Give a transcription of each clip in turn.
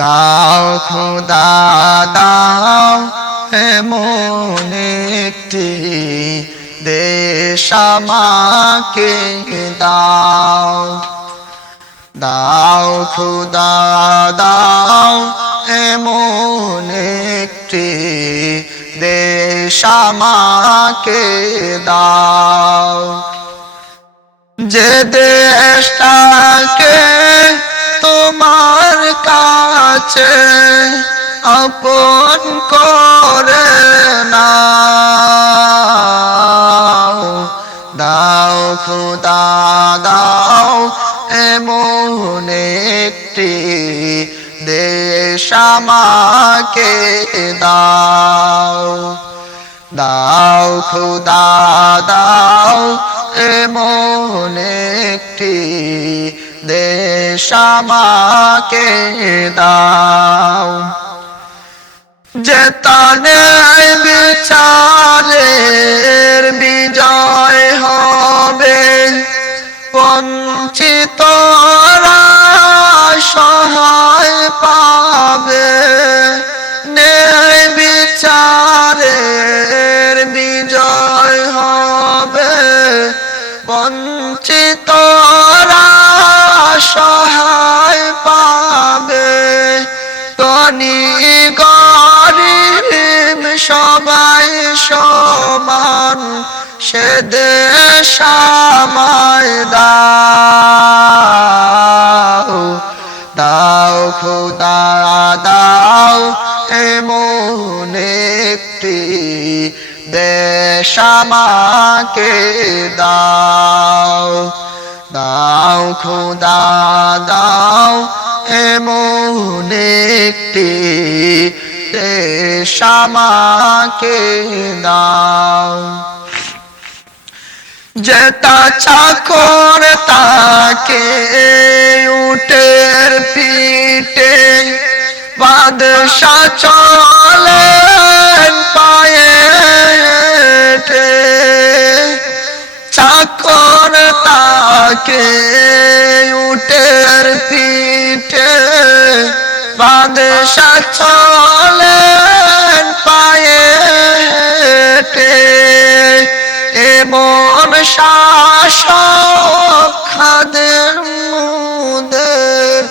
দাও খোদা দাও এমন একটি দেশ আমাকে দাও। দাও খোদা দাও এমন একটি দেশ আমাকে দাও, যে দেশটাকে তোমার কাছে আপন করে নাও। দাও খোদা দাও এমন একটি দেশ আমাকে দাও। দাও খোদা দাও এমন একটি দেশ আমাকে দাও, যেখানে বিচারের বিজয় হবে, বঞ্চিতরা সহায় পাবে। ন্যায় বিচারের বিজয় হবে, বঞ্চিতরা সহায় পাবে। ধনী গরিব সবাই সমান, সে দেশ আমায় দাও। দাও খোদা দাও এমন একটি দেশ আমাকে দাও। দাও খোদা দাও এমন একটি দেশ আমাকে দাও, যেটা চাকর তাকে উটের পিঠে, বাদশা চলেন পায়ে হেঁটে। চাকর তাকে উটের পিঠে, বাদশা চলেন পায়ে হেঁটে। এমন শাসক খাদের মুদের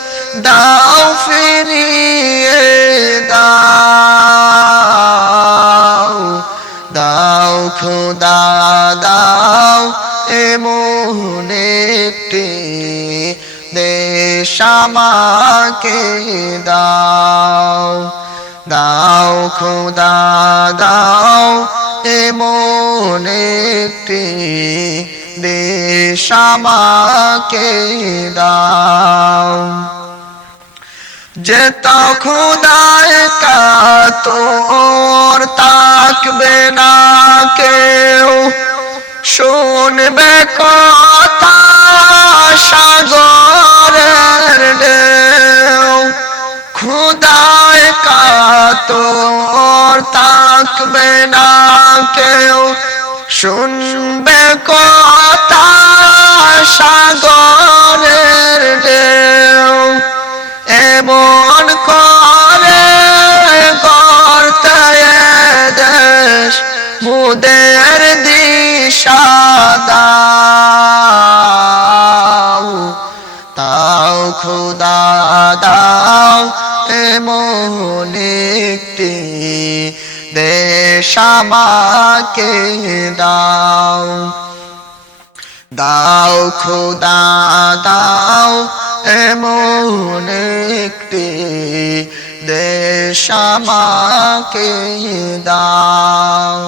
দাও ফিরিয়ে দাও। দাও খোদা দাও এমন একটি দেশ আমাকে দাও। দাও খোদা দাও এমন একটি দেশ আমাকে দাও, যে খোদায় কাতর তাকবে না কেউ, শুনবে কথা সাগরের ঢেউ। খোদায় কাতর তাকবে না কেউ, শুনবে কথা সাগরের ঢেউ। এমন করে গড়তে দেশ মুদের দিশা দাও। দাও খোদা দাও এমন একটি দেশ আমাকে দাও। দাও খোদা দাও এমন একটি দেশ আমাকে দাও।